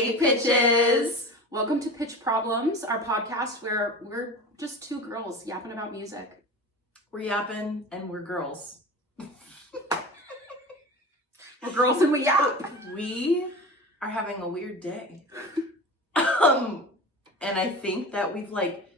Hey Pitches! Welcome to Pitch Problems, our podcast where we're just two girls yapping about music. We're yapping and we're girls. We're girls and we yap. We are having a weird day. And I think that we've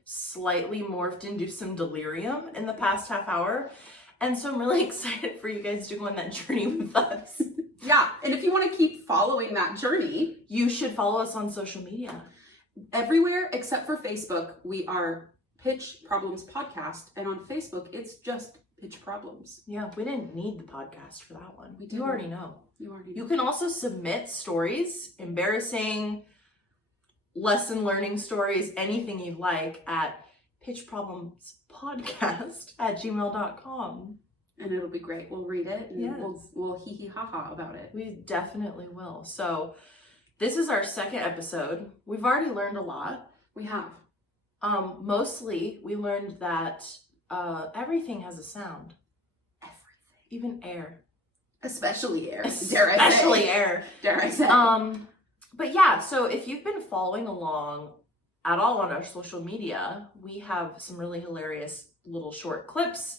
slightly morphed into some delirium in the past half hour. And so I'm really excited for you guys to go on that journey with us. Yeah, and if you want to keep following that journey, you should follow us on social media. Everywhere except for Facebook, we are Pitch Problems Podcast. And on Facebook, it's just Pitch Problems. Yeah, we didn't need the podcast for that one. We You already know. You can also submit stories, embarrassing, lesson learning stories, anything you'd like at pitchproblemspodcast@gmail.com. And it'll be great. We'll read it and yes. we'll hee hee ha ha about it. We definitely will. So this is our second episode. We've already learned a lot. We have. Mostly we learned that everything has a sound. Everything. Even air. Especially air. Especially air. Dare I say. But yeah, so if you've been following along at all on our social media, we have some really hilarious little short clips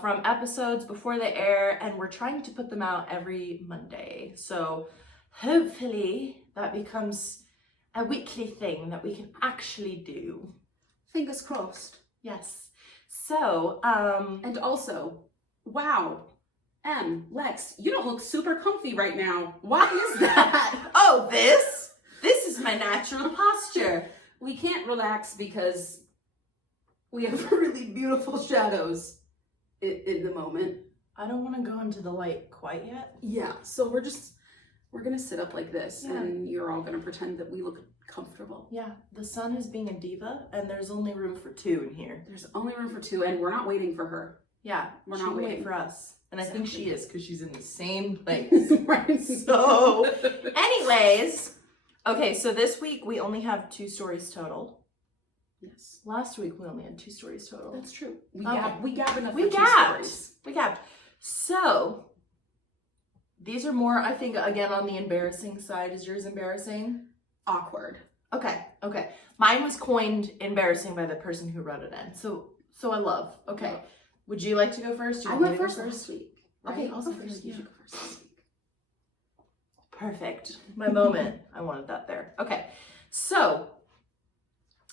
from episodes before they air, and we're trying to put them out every Monday. So hopefully that becomes a weekly thing that we can actually do. Fingers crossed. Yes. So, and also, wow, Lex, you don't look super comfy right now. Why is that? Oh, this is my natural posture. We can't relax because we have really beautiful shadows in the moment. I don't want to go into the light quite yet. Yeah, so we're gonna sit up like this, and you're all gonna pretend that we look comfortable. Yeah, the sun is being a diva, and there's only room for two in here. There's only room for two, and we're not waiting for her. Yeah, we're not waiting. Wait for us. And exactly. I think she is, because she's in the same place. Right. So, anyways, okay, so this week we only have 2 stories total. Yes. Last week we only had 2 stories total. That's true. We okay. gabbed enough We for 2 gabbed. stories. We gabbed. So, these are more, I think, again, on the embarrassing side. Is yours embarrassing? Awkward. Okay. Mine was coined embarrassing by the person who wrote it in. So I love. Okay. Love. Would you like to go first? I went first last week. Right? Okay, I'll go first. You should go first this week. Perfect. My moment. I wanted that there. Okay. So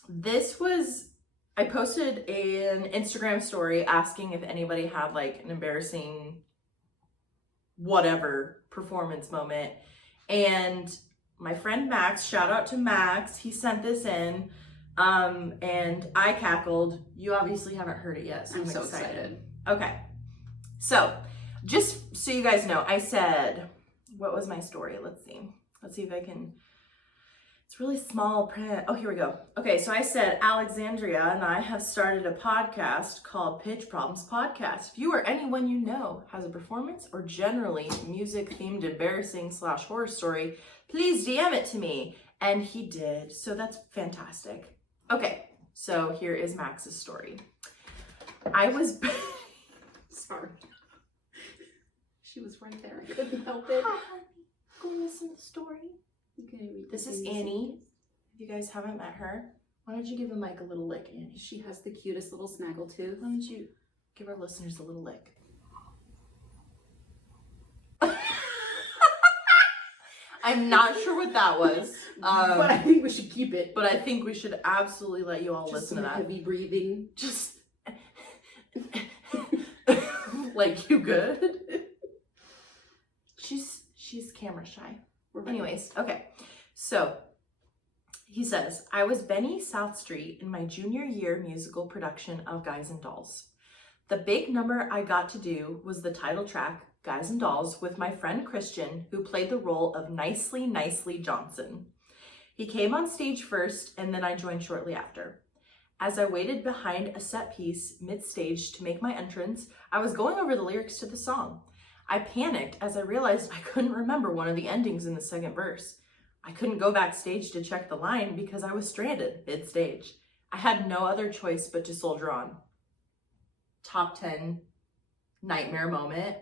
this was, I posted an Instagram story asking if anybody had an embarrassing whatever performance moment. And my friend Max, shout out to Max, he sent this in. And I cackled. You obviously haven't heard it yet, so I'm so excited. Okay. So, just so you guys know, I said, what was my story? Let's see if I can, it's really small print. Oh, here we go. Okay, so I said, Alexandria and I have started a podcast called Pitch Problems Podcast. If you or anyone you know has a performance or generally music-themed embarrassing/horror story, please DM it to me. And he did, so that's fantastic. Okay, so here is Max's story. I was... Sorry. She was right there. I couldn't help it. Hi, honey. Go listen to the story. This is Annie. If you guys haven't met her, why don't you give the mic a little lick, Annie? She has the cutest little snaggle tooth. Why don't you give our listeners a little lick? I'm not sure what that was. But I think we should keep it. But I think we should absolutely let you all listen to that. Heavy breathing. Just you good? She's camera shy. Anyways, okay. So he says, I was Benny South Street in my junior year musical production of Guys and Dolls. The big number I got to do was the title track, Guys and Dolls, with my friend Christian, who played the role of Nicely Johnson. He came on stage first, and then I joined shortly after. As I waited behind a set piece mid-stage to make my entrance, I was going over the lyrics to the song. I panicked as I realized I couldn't remember one of the endings in the second verse. I couldn't go backstage to check the line because I was stranded mid-stage. I had no other choice but to soldier on. Top 10 nightmare moment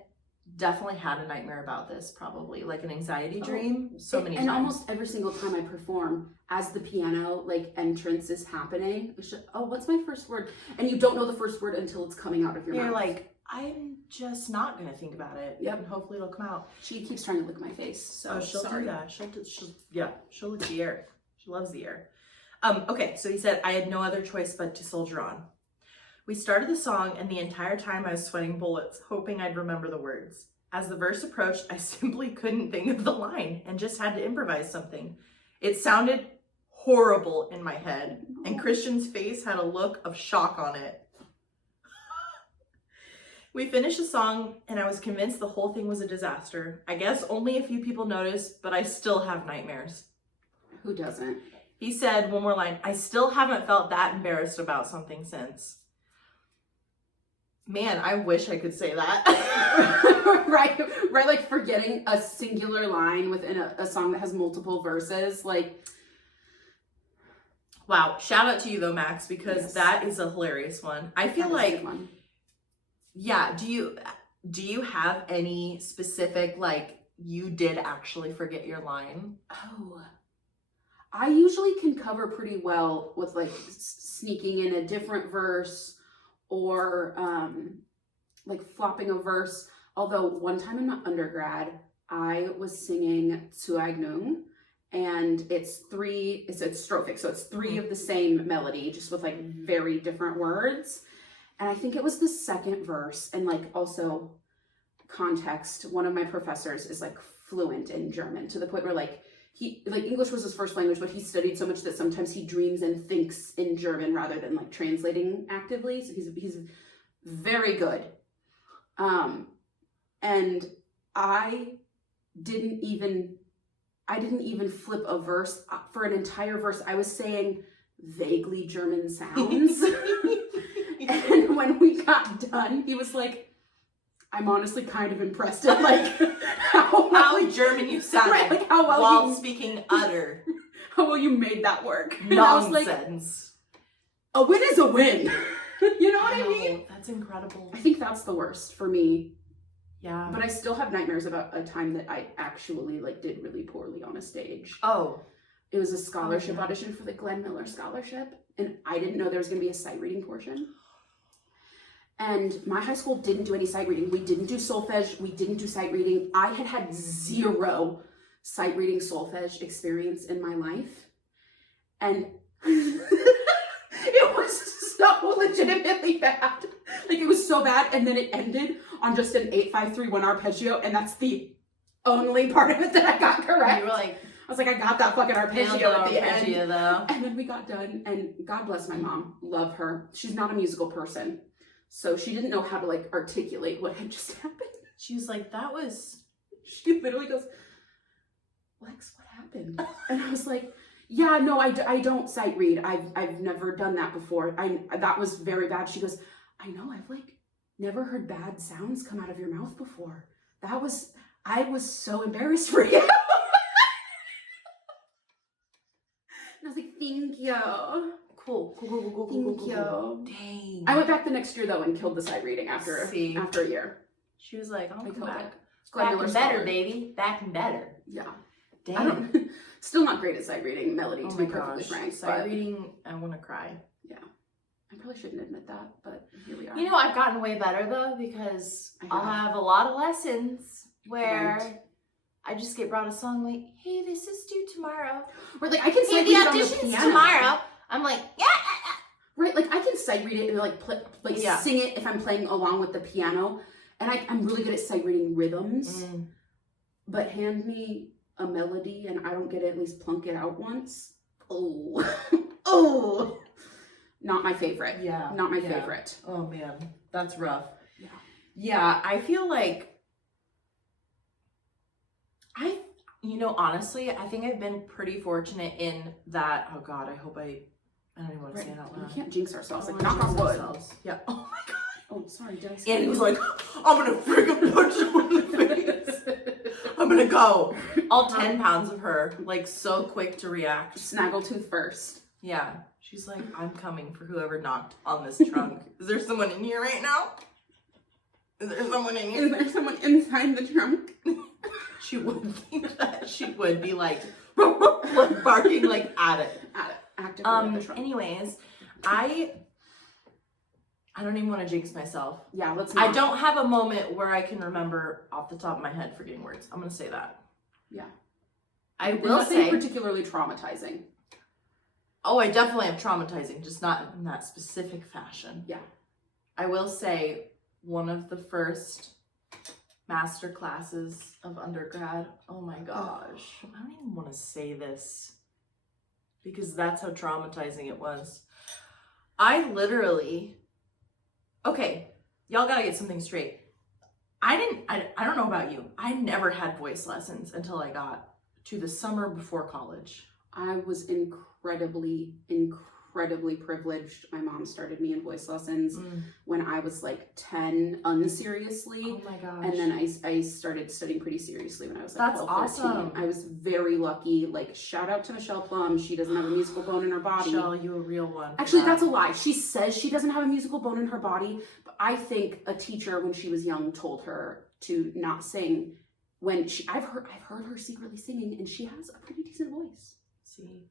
definitely had a nightmare about this, probably like an anxiety dream so many and times. Almost every single time I perform, as the piano like entrance is happening, what's my first word? And you don't know the first word until it's coming out of your mouth. You're like, I'm just not gonna think about it. Yep. And hopefully it'll come out. She keeps trying to lick my face. So she'll sorry. do that. She'll lick the air. She loves the air. Okay, so he said, I had no other choice but to soldier on. We started the song, and the entire time I was sweating bullets, hoping I'd remember the words. As the verse approached, I simply couldn't think of the line and just had to improvise something. It sounded horrible in my head, and Christian's face had a look of shock on it. We finished the song, and I was convinced the whole thing was a disaster. I guess only a few people noticed, but I still have nightmares. Who doesn't? He said, one more line, I still haven't felt that embarrassed about something since. Man, I wish I could say that. right, like forgetting a singular line within a song that has multiple verses, like. Wow, shout out to you though, Max, because that is a hilarious one. I feel like, yeah, do you have any specific, like, you did actually forget your line? Oh, I usually can cover pretty well with like sneaking in a different verse or like flopping a verse. Although one time in my undergrad, I was singing Suagnung, and it's strophic, so it's three of the same melody, just with like very different words. And I think it was the second verse, and like also context, one of my professors is like fluent in German to the point where like English was his first language, but he studied so much that sometimes he dreams and thinks in German rather than like translating actively. So he's very good. And I didn't even flip a verse. For an entire verse, I was saying vaguely German sounds. And when we got done, he was like, I'm honestly kind of impressed at like how German you sounded, right, like how well while you, speaking utter how well you made that work. nonsense. I was like, a win is a win. You know what I mean? That's incredible. I think that's the worst for me. Yeah. But I still have nightmares about a time that I actually like did really poorly on a stage. Oh. It was a scholarship audition for the Glenn Miller Scholarship, and I didn't know there was going to be a sight reading portion. And my high school didn't do any sight reading. We didn't do solfege. We didn't do sight reading. I had zero sight reading solfege experience in my life. And it was so legitimately bad. Like, it was so bad. And then it ended on just an 8-5-3-1 arpeggio. And that's the only part of it that I got correct. You were like, I was like, I got that fucking arpeggio at the end. Though. And then we got done. And God bless my mom. Love her. She's not a musical person. So she didn't know how to like articulate what had just happened. She was like, she literally goes, Lex, what happened? And I was like, yeah, no, I don't sight read. I've never done that before. That was very bad. She goes, I know, I've like never heard bad sounds come out of your mouth before. I was so embarrassed for you. And I was like, thank you. Cool. Thank you. Dang. I went back the next year though and killed the sight reading after a year. She was like, I'll come back. Back and better, baby. Back and better. Yeah. Dang. Still not great at sight reading melody, to be perfectly frank. Sight reading, I want to cry. Yeah. I probably shouldn't admit that, but here we are. You know, I've gotten way better though, because I'll have a lot of lessons where I just get brought a song like, hey, this is due tomorrow. Or like, I can sight the read it audition's on the piano. tomorrow. I'm like, yeah. Right, like I can sight read it and like sing it if I'm playing along with the piano. And I'm really good at sight reading rhythms. But hand me a melody and I don't get to at least plunk it out once. Oh. Not my favorite. Yeah. Not my favorite. Oh man, that's rough. Yeah. Yeah, I feel like honestly, I think I've been pretty fortunate in that. Oh God, I don't even want to say it out loud. We can't jinx ourselves. Like, knock on wood. Yeah. Oh my God. Oh, sorry, did I say And he was like, I'm gonna freaking punch you in the face. I'm gonna go. All 10 pounds of her, like so quick to react. Snaggletooth first. Yeah. She's like, I'm coming for whoever knocked on this trunk. Is there someone in here right now? Is there someone in here? Is there someone inside the trunk? She would think that. She would be like barking like at it. Actively at the trunk. Anyways, I don't even want to jinx myself. Yeah, let's not. I don't have a moment where I can remember off the top of my head forgetting words. I'm going to say that. Yeah. I will say particularly traumatizing. Oh, I definitely have traumatizing, just not in that specific fashion. Yeah. I will say one of the first master classes of undergrad. Oh my gosh. I don't even want to say this because that's how traumatizing it was. I literally, okay, y'all gotta get something straight. I don't know about you. I never had voice lessons until I got to the summer before college. I was incredibly privileged. My mom started me in voice lessons when I was like 10, unseriously. Oh my gosh. And then I started studying pretty seriously when I was like That's 12, 13. awesome. I was very lucky. Like, shout out to Michelle Plum. She doesn't have a musical bone in her body. Michelle, you a real one. Actually, that's a lie. She says she doesn't have a musical bone in her body, but I think a teacher when she was young told her to not sing. When I've heard her secretly singing, and she has a pretty decent voice. See.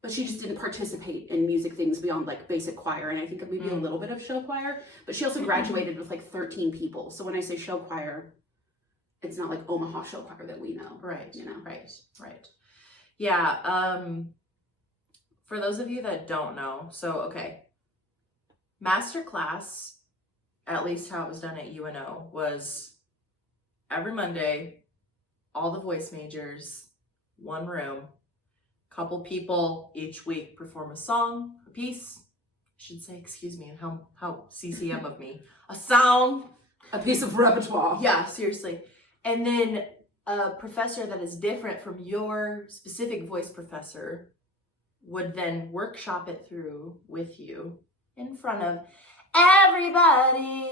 But she just didn't participate in music things beyond like basic choir, and I think maybe a little bit of show choir. But she also graduated with like 13 people. So when I say show choir, it's not like Omaha show choir that we know. Right. You know? Right. Yeah. For those of you that don't know, so okay. Master class, at least how it was done at UNO, was every Monday, all the voice majors, one room. Couple people each week perform a song, a piece. I should say, excuse me, how CCM of me. A song. A piece of repertoire. Yeah, seriously. And then a professor that is different from your specific voice professor would then workshop it through with you in front of everybody.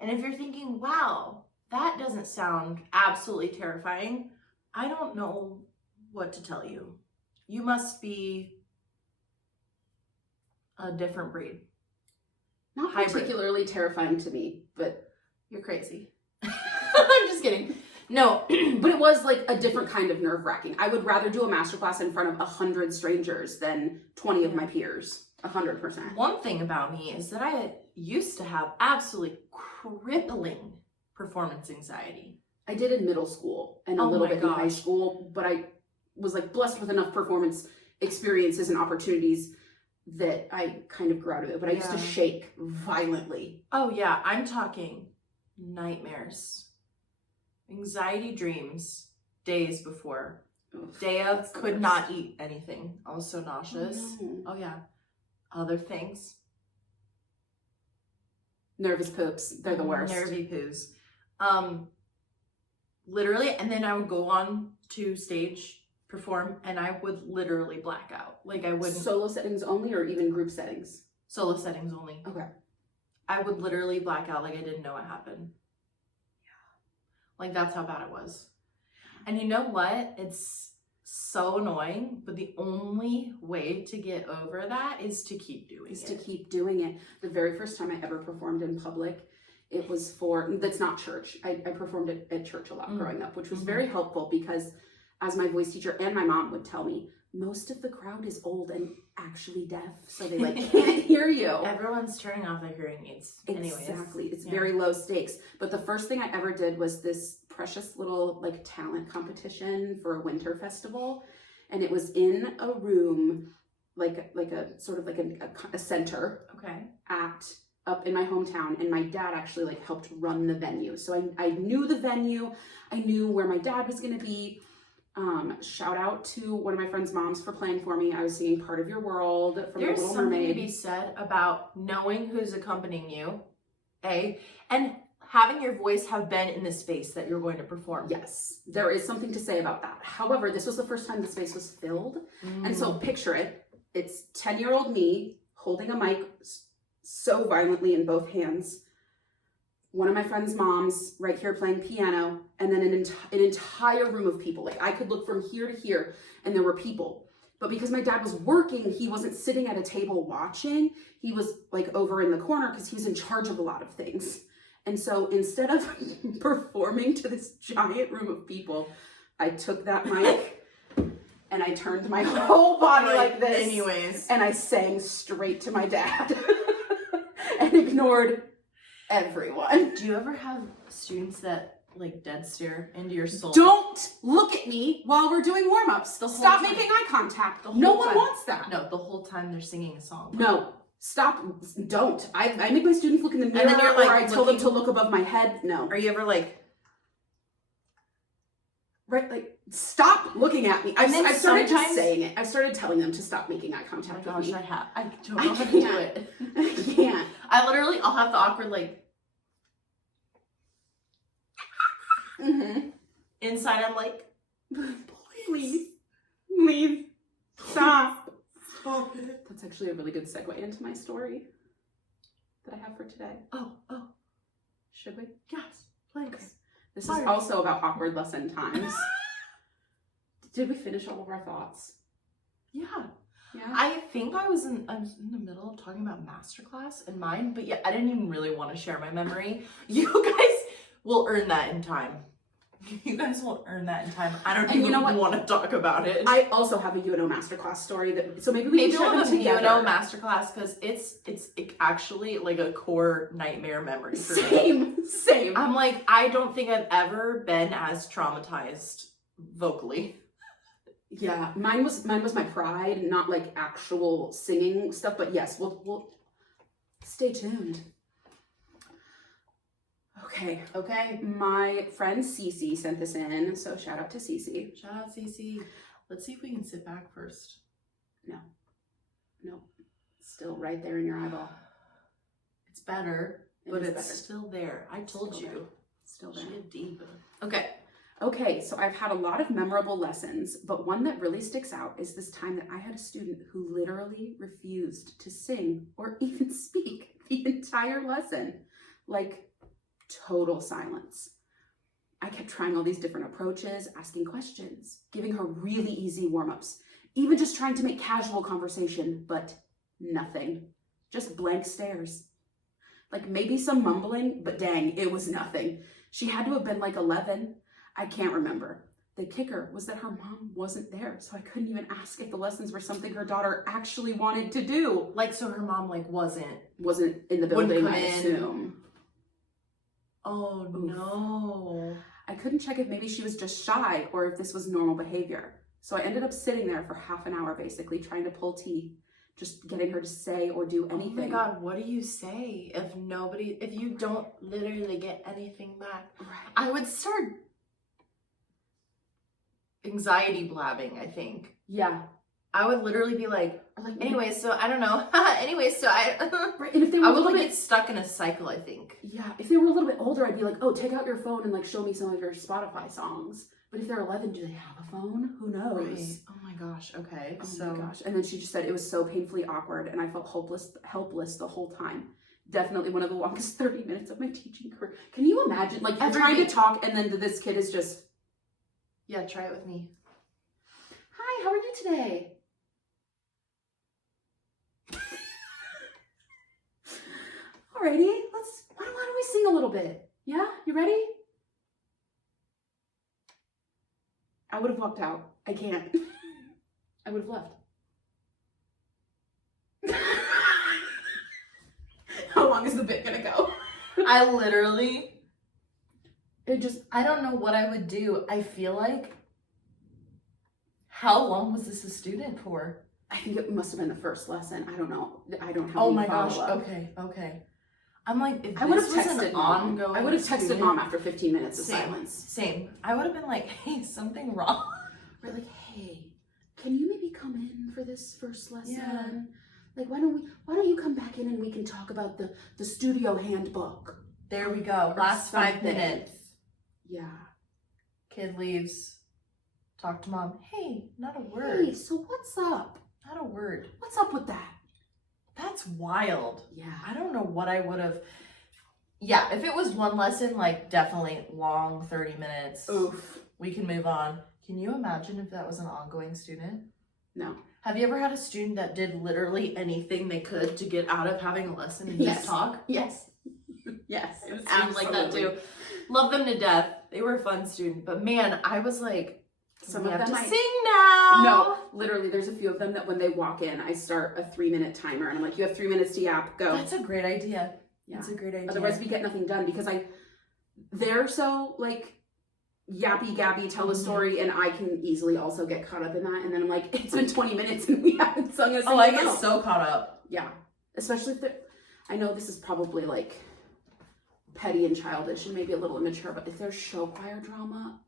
And if you're thinking, wow, that doesn't sound absolutely terrifying, I don't know what to tell you. You must be a different breed. Not Hybrid. particularly terrifying to me, but You're crazy. I'm just kidding. No, but it was like a different kind of nerve-wracking. I would rather do a masterclass in front of 100 strangers than 20 of my peers. 100%. One thing about me is that I used to have absolutely crippling performance anxiety. I did in middle school and a little bit in high school, but I was like blessed with enough performance experiences and opportunities that I kind of grew out of it. But I used to shake violently. Oh yeah, I'm talking nightmares, anxiety dreams, days before. Day of, could not eat anything. I was so nauseous. Oh yeah. Other things. Nervous poops. They're the worst. Nervy poos. Literally, and then I would go on to stage, perform, and I would literally black out. Like I wouldn't. Solo settings only or even group settings? Solo settings only. Okay. I would literally black out like I didn't know what happened. Yeah. Like that's how bad it was. And you know what? It's so annoying, but the only way to get over that is to keep doing it. To keep doing it. The very first time I ever performed in public, it was that's not church. I performed at church a lot growing up, which was very helpful because as my voice teacher and my mom would tell me, most of the crowd is old and actually deaf, so they like can't hear you. Everyone's turning off their hearing aids. Exactly. It's very low stakes. But the first thing I ever did was this precious little like talent competition for a winter festival. And it was in a room, like a sort of like a center. Okay. Up in my hometown, and my dad actually like helped run the venue. So I knew the venue. I knew where my dad was going to be. Shout out to one of my friend's moms for playing for me. I was singing Part of Your World from The Little Mermaid. There's something to be said about knowing who's accompanying you, and having your voice have been in the space that you're going to perform. Yes, there is something to say about that. However, this was the first time the space was filled. And so picture it. It's 10-year-old me holding a mic so violently in both hands. One of my friend's moms right here playing piano, and then an entire room of people. Like I could look from here to here, and there were people. But because my dad was working, he wasn't sitting at a table watching. He was like over in the corner because he was in charge of a lot of things. And so instead of performing to this giant room of people, I took that mic and I turned my whole body like this. Anyways. And I sang straight to my dad and ignored everyone. Do you ever have students that like dead stare into your soul? Don't look at me while we're doing warm-ups. Stop time. making eye contact. The No whole one time. wants that. No, the whole time they're singing a song. No. Stop. Don't. I make my students look in the mirror, And then you're, like, or I tell them looking- to look above my head. No. Are you ever like... Right, like, stop looking at me. And then I've started just sometimes- saying it. I've started telling them to stop making eye Oh my contact gosh, with me. I have. I don't I know how to do can't. it. I can't. I'll have the awkward like... Mm-hmm. Inside I'm like... Please. Please. Stop. Stop it. That's actually a really good segue into my story that I have for today. Oh. Should we? Yes, please. Okay. This Sorry. is also about awkward lesson times. Did we finish all of our thoughts? Yeah. Yeah. I think I was in the middle of talking about masterclass in mine, but yeah, I didn't even really want to share my memory. You guys will earn that in time. You guys will earn that in time. I don't And you even know what? want to talk about it. I also have a UNO masterclass story so maybe we Maybe can we'll share have them a together. UNO masterclass because it's actually like a core nightmare memory for me. Same. I'm like, I don't think I've ever been as traumatized vocally. Yeah, mine was my pride, not like actual singing stuff. But yes, we'll stay tuned. Okay. My friend Cece sent this in, so shout out to Cece. Shout out Cece. Let's see if we can sit back first. No, still right there in your eyeball. It's better, It but is it's better. still there. I told Still you. Still She there. did deep. Okay. Okay, so I've had a lot of memorable lessons, but one that really sticks out is this time that I had a student who literally refused to sing or even speak the entire lesson. Like, total silence. I kept trying all these different approaches, asking questions, giving her really easy warm-ups, even just trying to make casual conversation, but nothing. Just blank stares. Like maybe some mumbling, but dang, it was nothing. She had to have been like 11. I can't remember. The kicker was that her mom wasn't there, so I couldn't even ask if the lessons were something her daughter actually wanted to do. Like, so her mom, like, wasn't In the Wouldn't building, come I in. assume. Oh, Oof. no. I couldn't check if maybe she was just shy or if this was normal behavior. So I ended up sitting there for half an hour, basically, trying to pull teeth, just getting her to say or do anything. Oh my God, what do you say if you don't literally get anything back? Right. I would start anxiety blabbing, I think. Yeah. I would literally be like, Or like, anyway, so I don't know. Anyway, so I right. And if they were I a would little like bit, get stuck in a cycle, I think. yeah, if they were a little bit older, I'd be like, oh, take out your phone and like show me some of your Spotify songs. But if they're 11, do they have a phone? Who knows? Right. Oh my gosh. Okay. Oh so my gosh. And then she just said it was so painfully awkward and I felt helpless the whole time. Definitely one of the longest 30 minutes of my teaching career. Can you imagine? Like, you're Every trying week. to talk and then this kid is just, yeah, try it with me. hi, how are you today? Alrighty, why don't we sing a little bit? Yeah, you ready? I would have walked out. I can't. I would have left. How long is the bit gonna go? I literally, It just, I don't know what I would do. I feel like, how long was this a student for? I think it must have been the first lesson. I don't know. I don't have Oh any my gosh. follow-up. Okay. I'm like, if I would have this was texted an mom. ongoing I would have texted student- mom after 15 minutes of Same. silence. Same. I would have been like, hey, something wrong. We're like, hey, can you maybe come in for this first lesson? Yeah. Like, why don't you come back in and we can talk about the studio handbook? There we go. Or Last 5 something. minutes. Yeah. Kid leaves. Talk to mom. Hey, not a Hey, word. so what's up? Not a word. What's up with that? That's wild. Yeah. I don't know what I would have. Yeah, if it was one lesson, like definitely long, 30 minutes. Oof. We can move on. Can you imagine if that was an ongoing student? No. Have you ever had a student that did literally anything they could to get out of having a lesson and just talk? Yes. Yes. I'm like that too. Love them to death. They were a fun student. But man, I was like, some we of have them to sing now. No, literally, there's a few of them that when they walk in, I start a 3-minute timer and I'm like, you have 3 minutes to yap, go. That's a great idea. Yeah. That's a great idea. Otherwise, we get nothing done because they're so like yappy gabby, tell a story, and I can easily also get caught up in that. And then I'm like, it's been 20 minutes and we haven't sung a single I get note. so caught up. Yeah, especially if I know this is probably like petty and childish and maybe a little immature, but if there's show choir drama,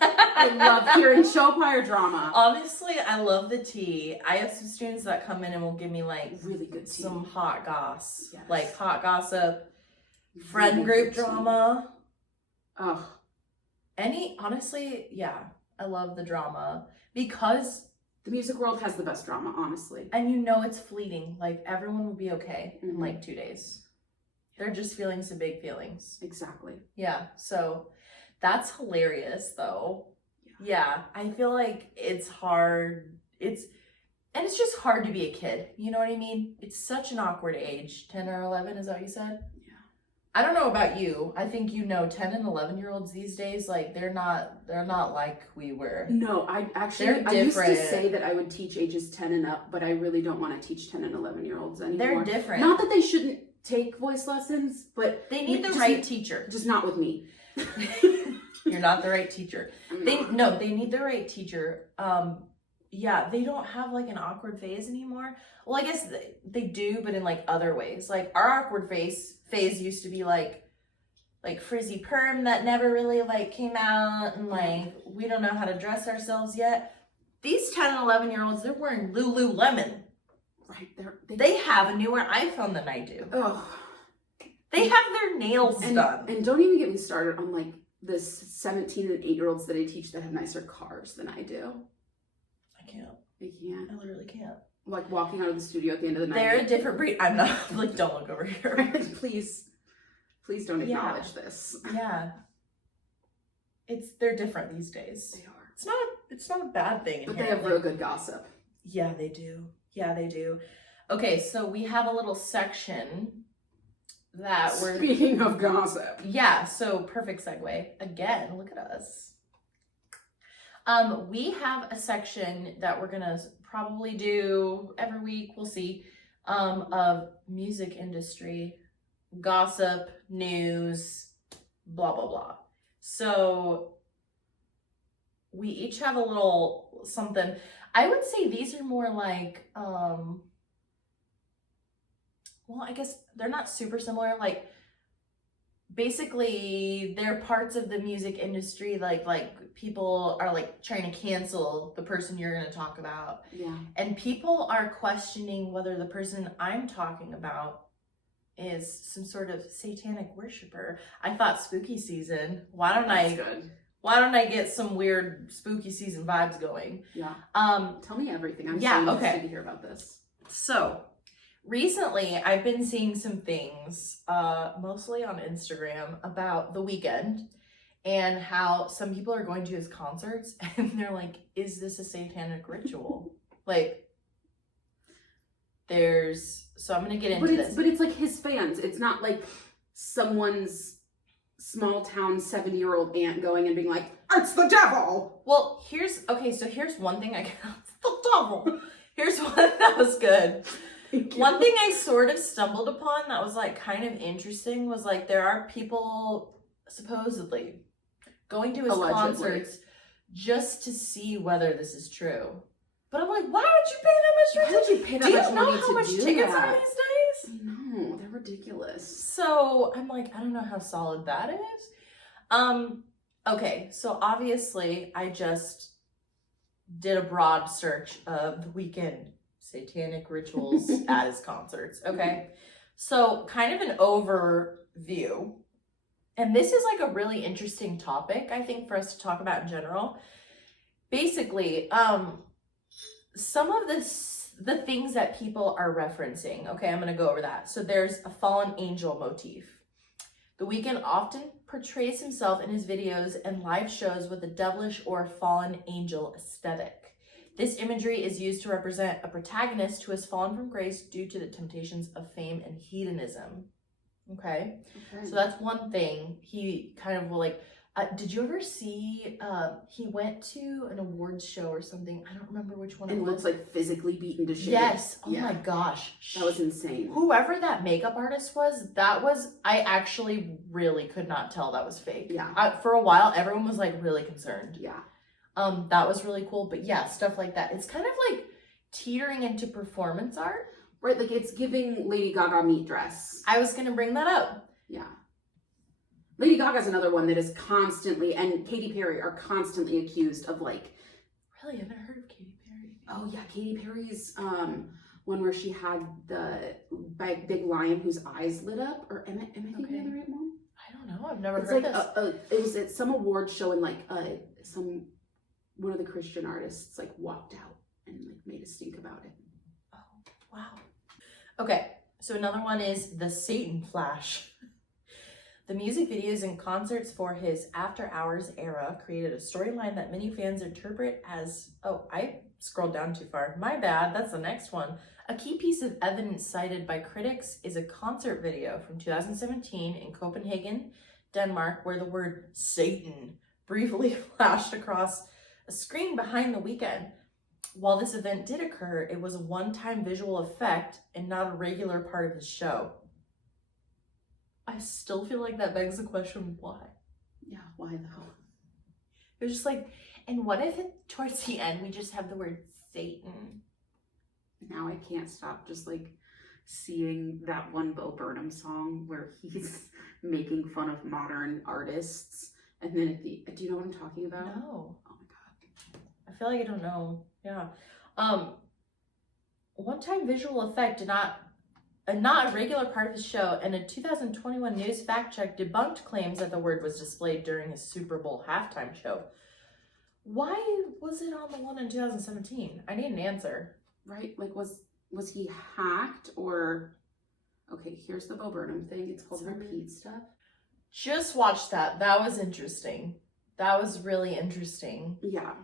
I love hearing show choir drama. Honestly, I love the tea. I have some students that come in and will give me like really good tea. Some hot goss. Yes. Like hot gossip, friend group drama. Oh. Honestly, yeah. I love the drama because the music world has the best drama, honestly. And you know it's fleeting. Like everyone will be okay in like 2 days. They're just feeling some big feelings. Exactly. Yeah. So that's hilarious though. Yeah. I feel like it's hard. It's just hard to be a kid. You know what I mean? It's such an awkward age. 10 or 11, is that what you said? Yeah. I don't know about you. I think 10 and 11-year-olds these days, like they're not like we were. No, I used to say that I would teach ages 10 and up, but I really don't want to teach 10 and 11-year-olds anymore. They're different. Not that they shouldn't take voice lessons, but they need the right teacher. Just not with me. You're not the right teacher. They need the right teacher. Yeah, they don't have like an awkward phase anymore. Well, I guess they do, but in like other ways. Like our awkward phase used to be like frizzy perm that never really like came out, and like we don't know how to dress ourselves yet. These 10 and 11-year-olds, they're wearing Lululemon. Right. They have a newer iPhone than I do. Oh. They have their nails done. And don't even get me started on like the 17 and 8-year-olds that I teach that have nicer cars than I do. I can't. I literally can't. Like walking out of the studio at the end of the night. They're a different breed. I'm not like, don't look over here. Please don't acknowledge this. Yeah. They're different these days. They are. It's not a bad thing. But they have real good gossip. Yeah, they do. Okay, so we have a little section that we're... Speaking of gossip. Yeah, so perfect segue. Again, look at us. We have a section that we're gonna probably do every week, we'll see, of music industry, gossip, news, blah, blah, blah. So we each have a little something. I would say these are more like, well, I guess they're not super similar. Like, basically, they're parts of the music industry. Like people are like trying to cancel the person you're going to talk about. Yeah. And people are questioning whether the person I'm talking about is some sort of satanic worshiper. I thought spooky season. Why don't I get some weird spooky season vibes going? Yeah. Tell me everything. I'm so interested to hear about this. So, recently I've been seeing some things, mostly on Instagram, about The Weeknd and how some people are going to his concerts and they're like, is this a satanic ritual? So I'm going to get into this. But it's like his fans. It's not like someone's small town 70-year-old aunt going and being like, it's the devil. Well, here's one thing it's the devil. Here's one that was good. One thing I sort of stumbled upon that was like kind of interesting was like there are people supposedly going to his concerts just to see whether this is true. But I'm like, why would you pay that much? Why would you pay that much money? Do you know how much tickets are these days? No, they're ridiculous. So I'm like, I don't know how solid that is. Okay, so obviously I just did a broad search of The Weeknd satanic rituals at his concerts. Okay, so kind of an overview, and this is like a really interesting topic I think for us to talk about in general. Basically, some of the things that people are referencing. Okay, I'm gonna go over that. So there's a fallen angel motif. The Weeknd often portrays himself in his videos and live shows with a devilish or fallen angel aesthetic. This imagery is used to represent a protagonist who has fallen from grace due to the temptations of fame and hedonism. Okay. So that's one thing. He kind of will like, did you ever see, he went to an awards show or something. I don't remember which one it was. And looks like physically beaten to shit. Yes. Oh my gosh. That was insane. Whoever that makeup artist was, I actually really could not tell that was fake. Yeah. For a while, everyone was like really concerned. Yeah. That was really cool. But yeah, stuff like that. It's kind of like teetering into performance art. Right, like it's giving Lady Gaga meat dress. I was going to bring that up. Yeah. Lady Gaga's another one that is constantly, and Katy Perry are constantly accused of like... Really? I haven't heard of Katy Perry. Oh yeah, Katy Perry's one where she had the big lion whose eyes lit up. Or am I thinking of the right one? I don't know. I've never it's heard like this. It was at some award show and like one of the Christian artists like walked out and like made a stink about it. Oh, wow. Okay, so another one is the Satan Flash. The music videos and concerts for his After Hours era created a storyline that many fans interpret as, oh, I scrolled down too far. My bad, that's the next one. A key piece of evidence cited by critics is a concert video from 2017 in Copenhagen, Denmark, where the word Satan briefly flashed across a screen behind the Weeknd. While this event did occur, it was a one-time visual effect and not a regular part of his show. I still feel like that begs the question, why? Yeah, why though? It was just like, and what if towards the end we just have the word Satan? Now I can't stop just like seeing that one Bo Burnham song where he's making fun of modern artists. And then do you know what I'm talking about? No. Oh my God. I feel like I don't know. Yeah. One-time visual effect not a regular part of his show, and a 2021 news fact check debunked claims that the word was displayed during his Super Bowl halftime show. Why was it on the one in 2017? I need an answer. Right? Like, was he hacked or... Okay, here's the Bo Burnham thing. It's called Repeat Stuff. Just watched that. That was interesting. That was really interesting. Yeah.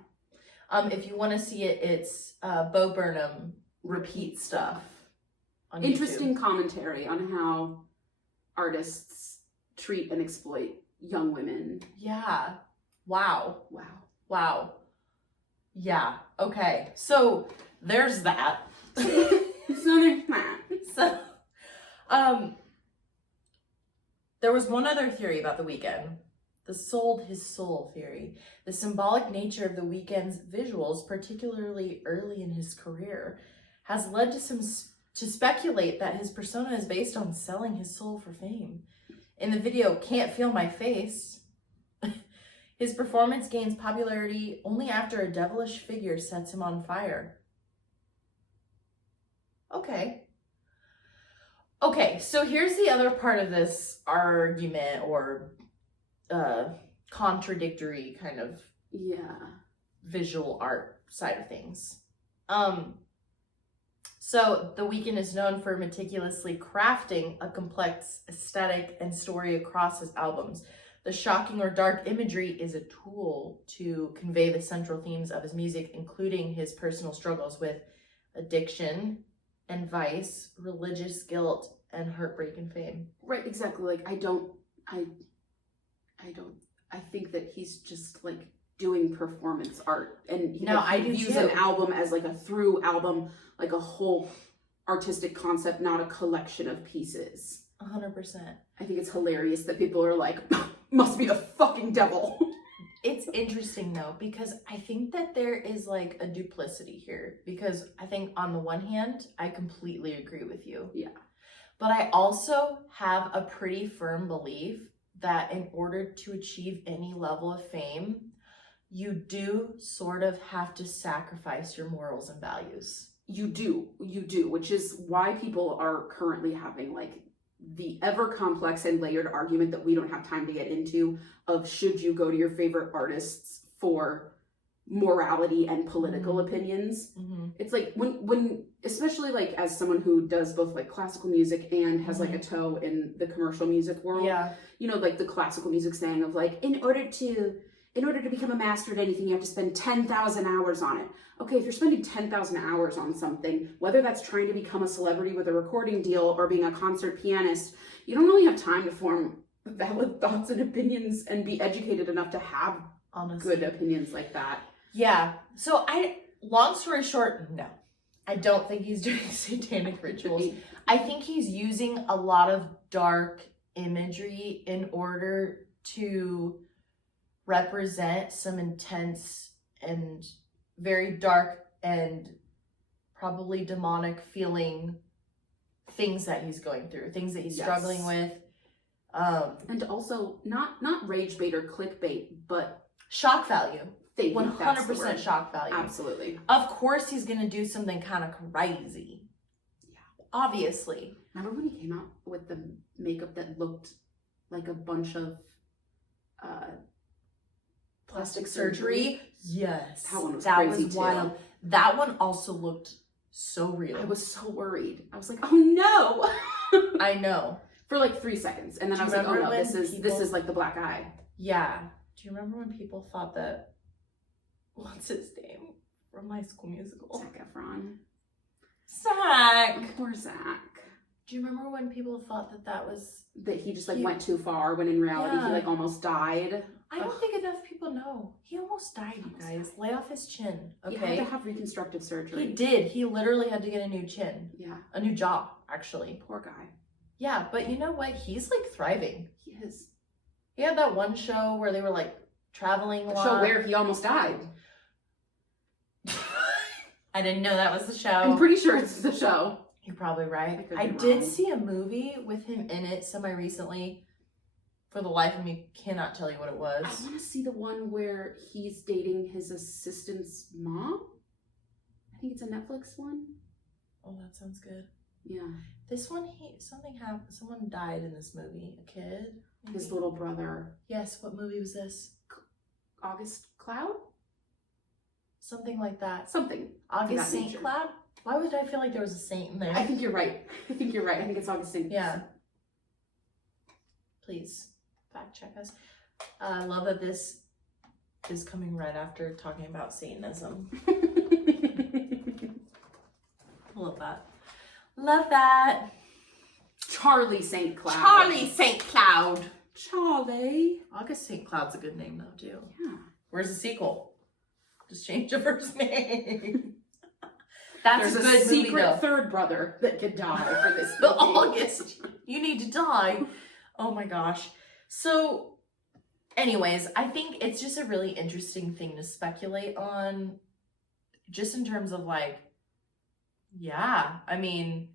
If you want to see it, it's Bo Burnham Repeat Stuff. Interesting commentary on how artists treat and exploit young women. Yeah. Wow. Wow. Wow. Yeah. Okay. So there's that. So there's that. So, there was one other theory about the Weeknd. The sold his soul theory. The symbolic nature of the Weeknd's visuals, particularly early in his career, has led to speculate that his persona is based on selling his soul for fame. In the video, Can't Feel My Face, his performance gains popularity only after a devilish figure sets him on fire. Okay, so here's the other part of this argument or contradictory kind of visual art side of things. So the Weeknd is known for meticulously crafting a complex aesthetic and story across his albums. The shocking or dark imagery is a tool to convey the central themes of his music, including his personal struggles with addiction and vice, religious guilt, and heartbreak and fame. Right, exactly. Like, I think that he's just like doing performance art, and he views an album as like a through album, like a whole artistic concept, not a collection of pieces. 100%. I think it's hilarious that people are like, must be the fucking devil. It's interesting though, because I think that there is like a duplicity here, because I think on the one hand, I completely agree with you. Yeah. But I also have a pretty firm belief that in order to achieve any level of fame, you do sort of have to sacrifice your morals and values. You do, which is why people are currently having like the ever complex and layered argument that we don't have time to get into of should you go to your favorite artists for morality and political opinions. It's like when especially like as someone who does both like classical music and has like a toe in the commercial music world, you know, like the classical music saying of like, in order to in order to become a master at anything, you have to spend 10,000 hours on it. Okay, if you're spending 10,000 hours on something, whether that's trying to become a celebrity with a recording deal or being a concert pianist, you don't really have time to form valid thoughts and opinions and be educated enough to have good opinions like that. Yeah. So long story short, no. I don't think he's doing satanic rituals. I think he's using a lot of dark imagery in order to represent some intense and very dark and probably demonic feeling things that he's going through, things that he's struggling with. And also not rage bait or clickbait, but shock value. 100% shock value. Absolutely. Of course he's going to do something kind of crazy. Yeah. Obviously. Remember when he came out with the makeup that looked like a bunch of plastic surgery? Yes. That one was that crazy was too. Wild. That one also looked so real. I was so worried. I was like, oh no. I know. For like 3 seconds. And then I was like, oh no, this is like the black eye. Yeah. Do you remember when people thought that, what's his name from High School Musical? Zac Efron. Zach. Poor Zach. Do you remember when people thought that was... That he just like went too far when in reality he like almost died? I don't think enough people know. He almost died, you guys. Lay off his chin, okay? He had to have reconstructive surgery. He did. He literally had to get a new chin. Yeah. A new jaw, actually. Poor guy. Yeah, but you know what? He's like thriving. He is. He had that one show where they were like traveling a lot. Show where he almost died. I didn't know that was the show. I'm pretty sure it's the show. You're probably right. I did see a movie with him in it semi-recently. For the life of me, cannot tell you what it was. I want to see the one where he's dating his assistant's mom. I think it's a Netflix one. Oh, that sounds good. Yeah. This one, something happened. Someone died in this movie. A kid? Maybe? His little brother. Yes. What movie was this? August Cloud? Something like that. Something. August Saint Cloud? Why would I feel like there was a saint in there? I think you're right. I think it's August Saint. Yeah. Please fact check us. I love that this is coming right after talking about Satanism. Love that. Love that. Charlie St. Cloud. Charlie St. Cloud. Charlie. August St. Cloud's a good name though too. Yeah. Where's the sequel? Just change the first name. That's There's a good secret movie, though. third brother that could die for this The movie. August. You need to die. Oh my gosh. So, anyways, I think it's just a really interesting thing to speculate on, just in terms of like, yeah, I mean,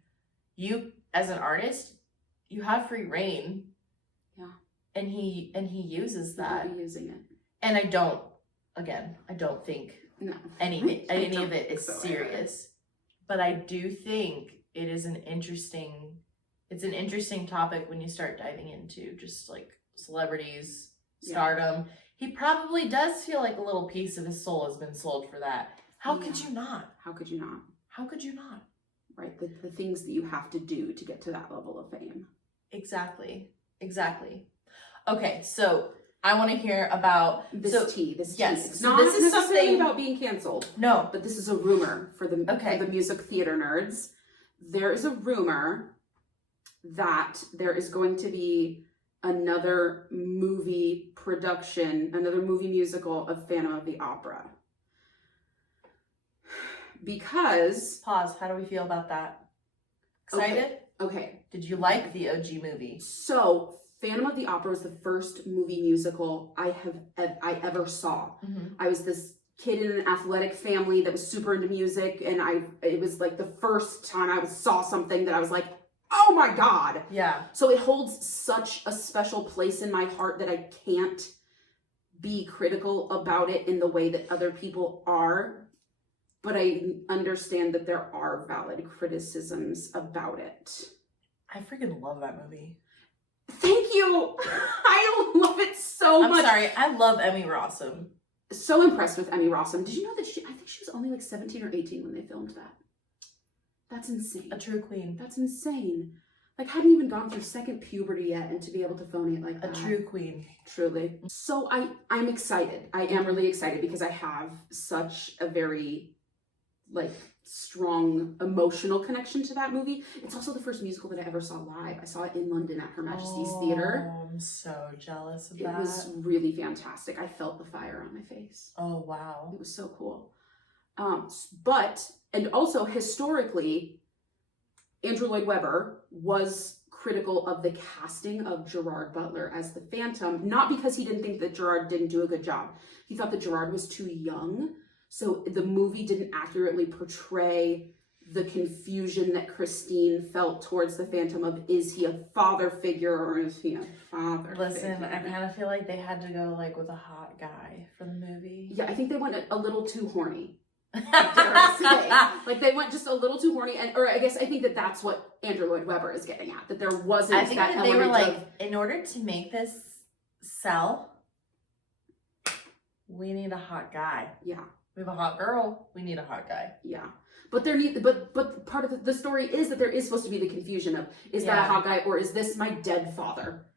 you as an artist, you have free reign. Yeah. And he uses that. He'll be using it. And I don't think any of it is so serious. But I do think it is an interesting topic when you start diving into just like celebrities, stardom. He probably does feel like a little piece of his soul has been sold for that. How could you not? How could you not? How could you not? Right, the things that you have to do to get to that level of fame. Exactly. Okay, so I want to hear about this tea. Yes, It's so not this is necessarily something about being canceled. No, but this is a rumor for the music theater nerds. There is a rumor that there is going to be another movie production, another movie musical of Phantom of the Opera. Because... Pause. How do we feel about that? Excited? Okay. Did you like the OG movie? So, Phantom of the Opera was the first movie musical I ever saw. Mm-hmm. I was this kid in an athletic family that was super into music, and it was like the first time I saw something that I was like, oh my God. Yeah. So it holds such a special place in my heart that I can't be critical about it in the way that other people are. But I understand that there are valid criticisms about it. I freaking love that movie. Thank you. I love it so much. I'm sorry. I love Emmy Rossum. So impressed with Emmy Rossum. Did you know that I think she was only like 17 or 18 when they filmed that. That's insane. A true queen. That's insane. like hadn't even gone through second puberty yet, and to be able to phone it like A that. true queen. Truly. So I'm excited. I am really excited because I have such a very like strong emotional connection to that movie. It's also the first musical that I ever saw live. I saw it in London at Her Majesty's Theatre. I'm so jealous of that. It was really fantastic. I felt the fire on my face. Oh, wow. It was so cool. And also historically, Andrew Lloyd Webber was critical of the casting of Gerard Butler as the Phantom, not because he didn't think that Gerard didn't do a good job. He thought that Gerard was too young, so the movie didn't accurately portray the confusion that Christine felt towards the Phantom of, is he a father figure or is he a father Listen, figure? I kind of feel like they had to go like with a hot guy for the movie. Yeah, I think they went a little too horny. Dare I say. Like they went just a little too horny, or I think that that's what Andrew Lloyd Webber is getting at, that there wasn't I think that they were like, in order to make this sell, we need a hot guy. Yeah. We have a hot girl, we need a hot guy. Yeah. But but part of the story is that there is supposed to be the confusion of, is that a hot guy or is this my dead father?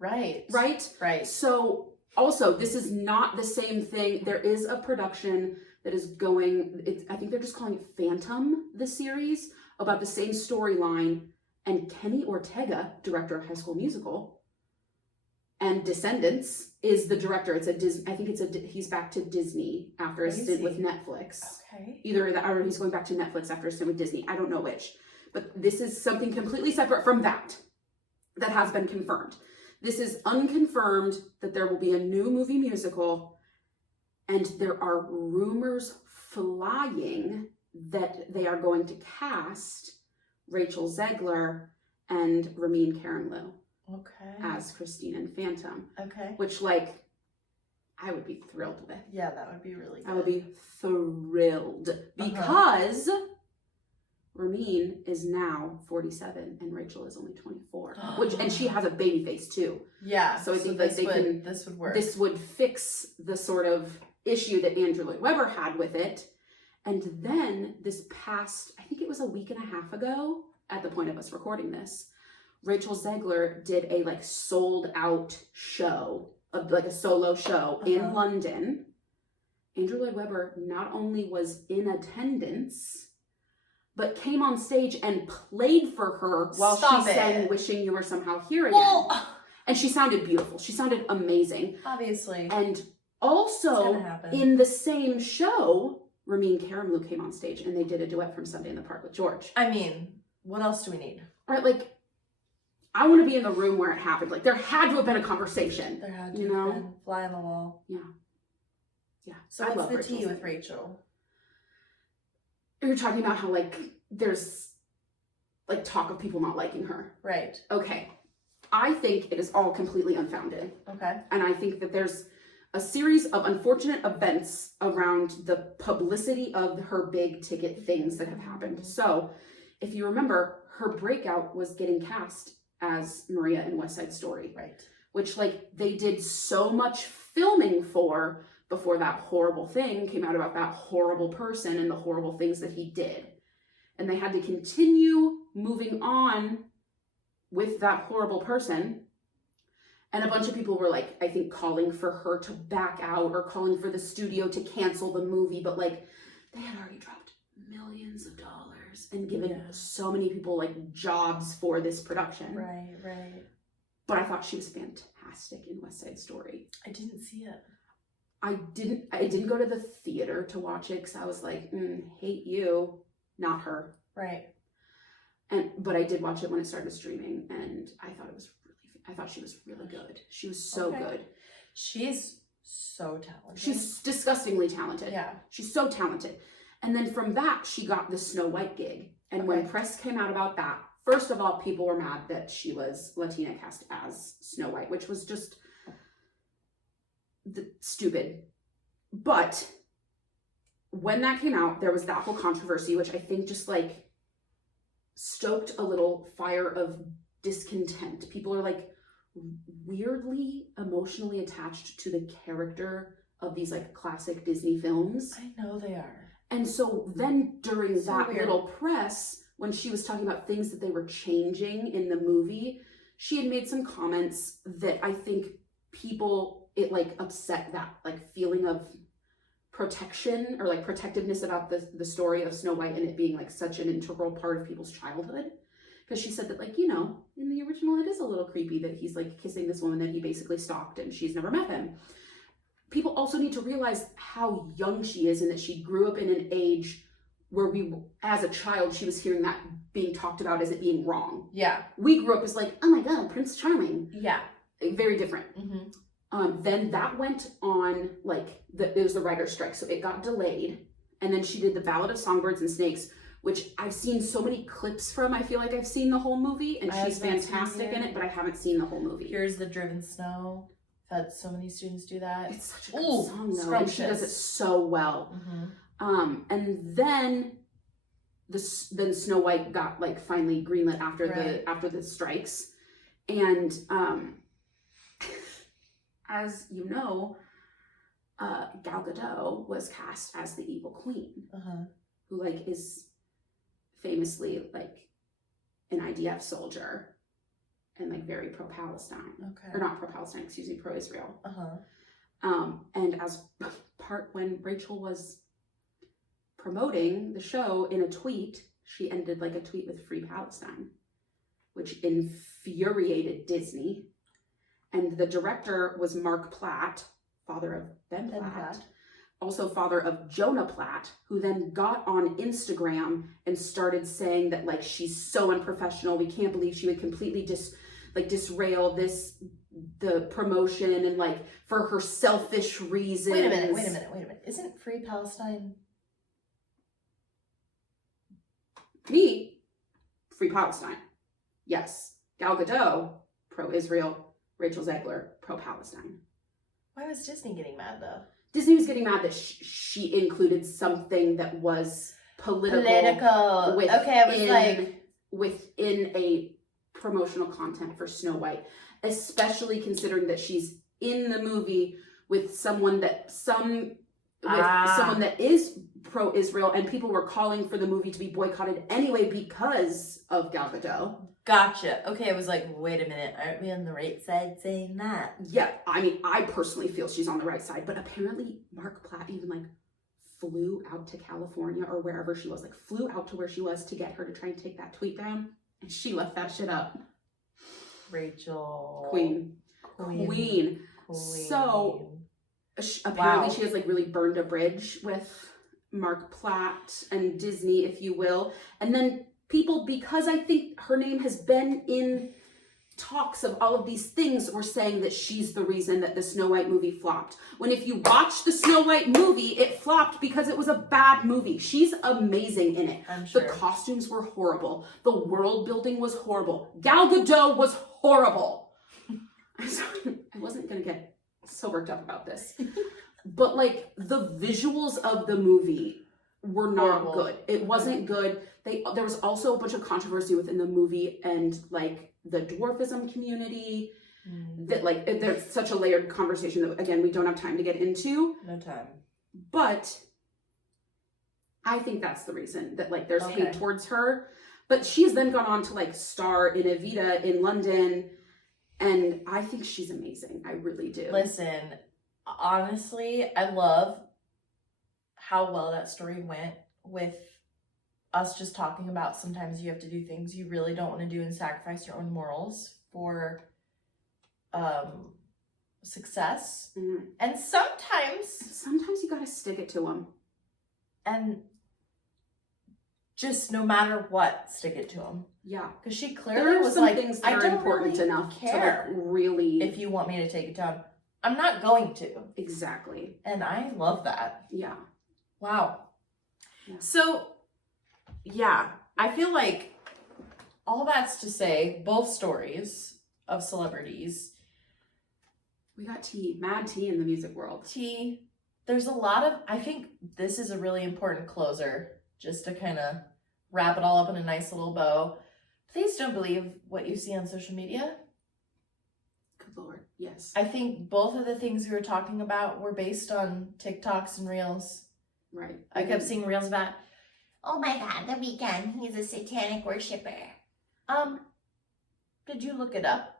Right. Right? Right. So also, this is not the same thing. There is a production that is going, I think they're just calling it Phantom, the series, about the same storyline. And Kenny Ortega, director of High School Musical and Descendants, is the director. It's he's back to Disney after a stint with Netflix. Okay. Either that or he's going back to Netflix after a stint with Disney. I don't know which. But this is something completely separate from that has been confirmed. This is unconfirmed that there will be a new movie musical, and there are rumors flying that they are going to cast Rachel Zegler and Ramin Karimloo as Christine and Phantom. Okay. Which, like, I would be thrilled with. Yeah, that would be really good. I would be thrilled because Ramin is now 47 and Rachel is only 24. And she has a baby face too. Yeah. So I think that this would work. This would fix the sort of issue that Andrew Lloyd Webber had with it. And then this past, I think it was a week and a half ago, at the point of us recording this, Rachel Zegler did a like sold out show, of like a solo show in London. Andrew Lloyd Webber not only was in attendance, but came on stage and played for her while she sang Wishing You Were Somehow Here Again. Well, and she sounded beautiful. She sounded amazing. Obviously. And also, in the same show, Ramin Karimloo came on stage and they did a duet from Sunday in the Park with George. I mean, what else do we need? Right, like, I want to be in the room where it happened. Like, there had to have been a conversation. There had to have been. Fly on the wall. Yeah. Yeah. So what's the tea with Rachel? You're talking about how, like, there's, like, talk of people not liking her. Right. Okay. I think it is all completely unfounded. Okay. And I think that there's a series of unfortunate events around the publicity of her big ticket things that have happened. So, if you remember, her breakout was getting cast as Maria in West Side Story. Right. Which, like, they did so much filming for before that horrible thing came out about that horrible person and the horrible things that he did. And they had to continue moving on with that horrible person. And a bunch of people were, like, I think calling for her to back out or calling for the studio to cancel the movie. But, like, they had already dropped millions of dollars and given so many people, like, jobs for this production. Right, right. But I thought she was fantastic in West Side Story. I didn't see it. I didn't go to the theater to watch it because I was like, hate you, not her. Right. But I did watch it when it started streaming, and I thought she was really good. She was so good. She's so talented. She's disgustingly talented. Yeah. She's so talented. And then from that, she got the Snow White gig. And when press came out about that, first of all, people were mad that she was Latina cast as Snow White, which was just stupid. But when that came out, there was that whole controversy, which I think just like stoked a little fire of discontent. People are like weirdly emotionally attached to the character of these like classic Disney films. I know they are. And so then during that little press, when she was talking about things that they were changing in the movie, she had made some comments that I think it like upset that like feeling of protection or like protectiveness about the story of Snow White and it being like such an integral part of people's childhood. Because she said that, like, you know, in the original, it is a little creepy that he's, like, kissing this woman that he basically stalked and she's never met him. People also need to realize how young she is and that she grew up in an age where as a child, she was hearing that being talked about as it being wrong. Yeah. We grew up as like, oh my God, Prince Charming. Yeah. Very different. Then that went on, like, it was the writer's strike, so it got delayed. And then she did The Ballad of Songbirds and Snakes, which I've seen so many clips from. I feel like I've seen the whole movie, and she's fantastic in it, but I haven't seen the whole movie. Here's the Driven Snow. I've had so many students do that. It's such a good song, though, and she does it so well. And then Snow White got like finally greenlit after the strikes, and as you know, Gal Gadot was cast as the evil queen, who like is famously like an IDF soldier and like very pro-Palestine. Or not pro-Palestine, excuse me, pro-Israel. And as part when Rachel was promoting the show in a tweet, she ended like a tweet with Free Palestine, which infuriated Disney. And the director was Mark Platt, father of Ben Platt, also father of Jonah Platt, who then got on Instagram and started saying that like she's so unprofessional. We can't believe she would completely disrail the promotion and like for her selfish reasons. Wait a minute. Isn't Free Palestine? Me, Free Palestine. Yes. Gal Gadot, pro-Israel. Rachel Zegler, pro-Palestine. Why was Disney getting mad though? Disney was getting mad that she included something that was political. Within a promotional content for Snow White, especially considering that she's in the movie with someone that is pro-Israel, and people were calling for the movie to be boycotted anyway because of Gal Gadot. Gotcha. Okay, I was like, wait a minute, aren't we on the right side saying that? Yeah, I mean, I personally feel she's on the right side, but apparently Mark Platt even like flew out to California or wherever she was, like flew out to where she was to get her to try and take that tweet down, and she left that shit up. Rachel. Queen. So apparently she has like really burned a bridge with Mark Platt and Disney, if you will. And then people, because I think her name has been in talks of all of these things, were saying that she's the reason that the Snow White movie flopped. When if you watch the Snow White movie, it flopped because it was a bad movie. She's amazing in it. I'm sure. The costumes were horrible. The world building was horrible. Gal Gadot was horrible. I wasn't going to get so worked up about this. But like the visuals of the movie were not good. It wasn't good. There was also a bunch of controversy within the movie and like the dwarfism community that like there's such a layered conversation that again we don't have time to get into. No time. But I think that's the reason that like there's hate towards her. But she's then gone on to like star in Evita in London, and I think she's amazing. I really do. Listen, honestly, I love how well that story went with us just talking about sometimes you have to do things you really don't want to do and sacrifice your own morals for success. And sometimes you gotta stick it to them. And just no matter what, stick it to them. Yeah. Because she clearly was like, things that I are don't important really enough care to like really... if you want me to take it down. I'm not going to. Exactly. And I love that. Yeah. Wow. Yeah. So, yeah, I feel like all that's to say, both stories of celebrities. We got tea, mad tea in the music world. Tea. There's a lot of, I think this is a really important closer, just to kind of wrap it all up in a nice little bow. Please don't believe what you see on social media. Good Lord, yes. I think both of the things we were talking about were based on TikToks and Reels. Right. I kept seeing Reels about, oh my God, The Weeknd, he's a satanic worshiper. Did you look it up?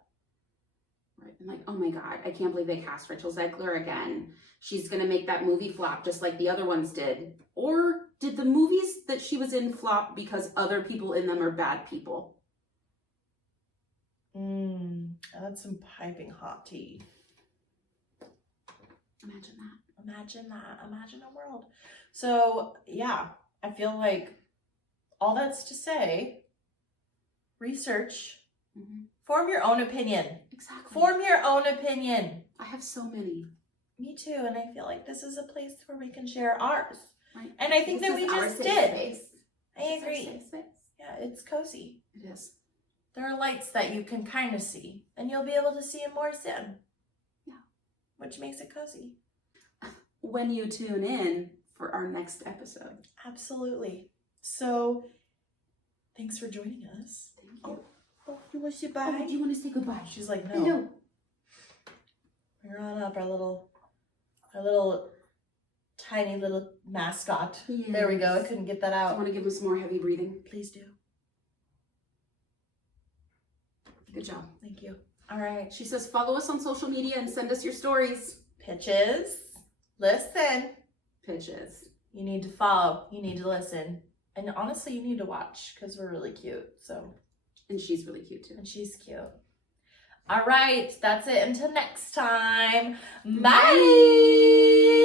Right. I'm like, oh my God, I can't believe they cast Rachel Zegler again. She's going to make that movie flop just like the other ones did. Or did the movies that she was in flop because other people in them are bad people? That's some piping hot tea. Imagine that. Imagine that. Imagine a world. So, yeah, I feel like all that's to say, research, form your own opinion. Exactly. Form your own opinion. I have so many. Me too, and I feel like this is a place where we can share ours. Right. And I think that we just did. Space. I agree. Yeah, it's cozy. It is. There are lights that you can kind of see, and you'll be able to see them more soon. Yeah. Which makes it cozy. When you tune in for our next episode. Absolutely. So, thanks for joining us. Thank you. Oh, you want to say bye? Oh, do you want to say goodbye? She's like, no. Hello. We're on up, our little tiny little mascot. Yes. There we go. I couldn't get that Do you out. want to give him some more heavy breathing? Please do. Good job. Thank you. All right. She says, follow us on social media and send us your stories. Pitches. Listen. Pitches. You need to follow. You need to listen. And honestly, you need to watch because we're really cute. So. And she's really cute too. And she's cute. All right. That's it. Until next time. Bye. Bye.